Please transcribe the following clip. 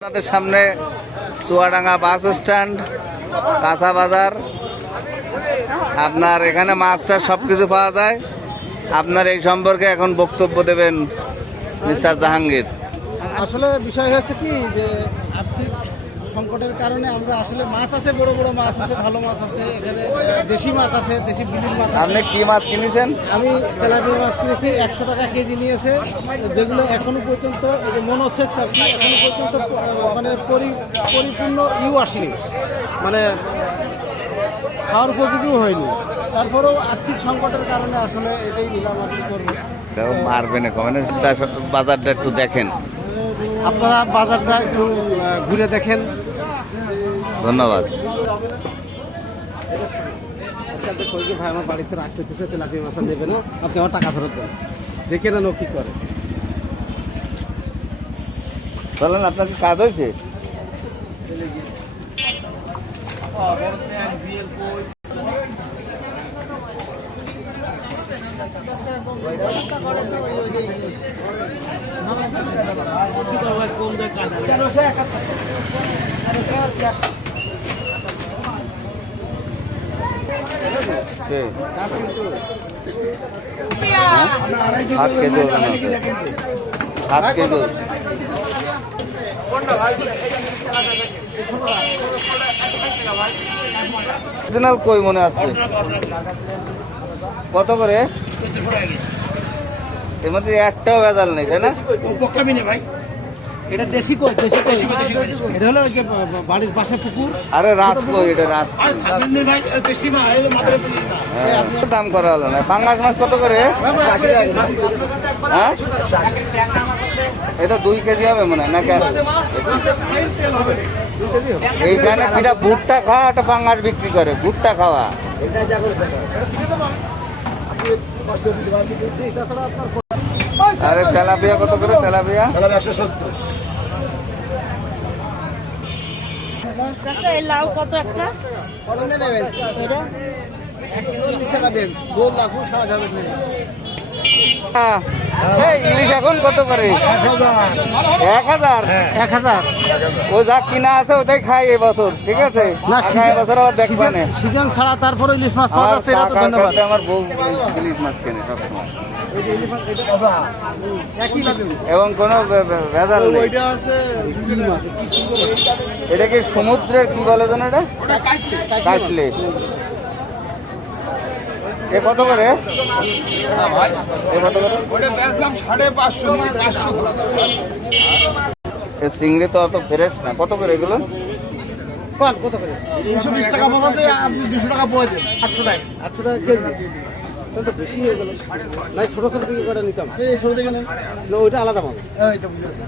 আপনাদের সামনে Chuadanga bus stand, কাঁচা বাজার। আপনার এখানে মাছটা সব কিছু পাওয়া যায়। আপনার এই সম্পর্কে এখন বক্তব্য দেবেন মিস্টার জাহাঙ্গীর। আসলে বিষয় হচ্ছে কি যে আর্থিক সংকটের কারণে আমরা আসলে মাছ আছে, বড় বড় মাছ আছে, ভালো মাছ আছে, এখানে দেশি মাছ আছে, দেশি বিলির মাছ আছে। আপনি কি মাছ কিনেছেন? আমি তেলাপিয়া মাছ কিনেছি, 100 টাকা কেজি নিয়েছে, যেগুলো এখনো পর্যন্ত এই যে মনোসেক্স আর কি এখনো পর্যন্ত মানে পরিপূর্ণ আসেনি, মানে খাওয়ার উপযোগীও হয়নি। তারপরেও আর্থিক সংকটের কারণে আসলে এটাই নিলাম আর কি করবো। মারবেন বাজারটা একটু দেখেন। আপনারা বাজারটা একটু ঘুরে দেখেন। ধন্যবাদ। ভাই আমার বাড়িতে রাখতে হচ্ছে, তেলাপিয়া মাছ নেবে না, আপনি আমার টাকা ফেরত দেন। দেখে নেন ও কি করে। বলেন আপনার কি কাজ হয়েছে? হাত কেজি ওজন আছে, হাত কেজি অরিজিনাল কই মনে আছে? কত করে? এর মধ্যে একটাও ভেজাল নেই, তাই না? এটা দেশি কই, দেশি কই। এটা হলো যে বাড়ির পাশে পুকুর। আরে রাস কই, এটা রাস। দাম করা হলো না। পাঙ্গাস মাছ কত করে? হ্যাঁ, এটা 2 কেজি হবে মনে হয় না? এইখানে কিটা ভুট্টা খাওয়া, একটা পাঙ্গাস বিক্রি করে, ভুট্টা খাওয়া। আরে তেলাপিয়া কত করে? তেলাপিয়া 170। লাউ কত একটা? ইলিশ এখন কত করে? 1000। 1000। ও যা কিনা আছে ওটাই খাই এবছর, ঠিক আছে? এবছর আবার দেখবে না সিজন ছাড়া তারপরে ইলিশ মাছ পাওয়া যাচ্ছে, এটা তো ধন্যবাদ। আমার বউ ইলিশ মাছ কেনে সবসময়, এবং কোনো ভেজাল নেই। এটা কি সমুদ্রের কি বলে যেন? এটা কাটলে এ কত করে? এ কত করে? চিংড়ি তো অত ফ্রেশ না। কত করে এগুলো? কত করে? 220 টাকা আছে, আপনি 200 টাকা বয়ে দেন। 800 টাকা। 800 টাকা কেজি। তাহলে তো বেশি হয়ে গেল। নাই ছোট ছোট দিকে করে নিতাম। এই ছোট দিকে না, ওইটা আলাদা মাল। এই তো বুঝেছি।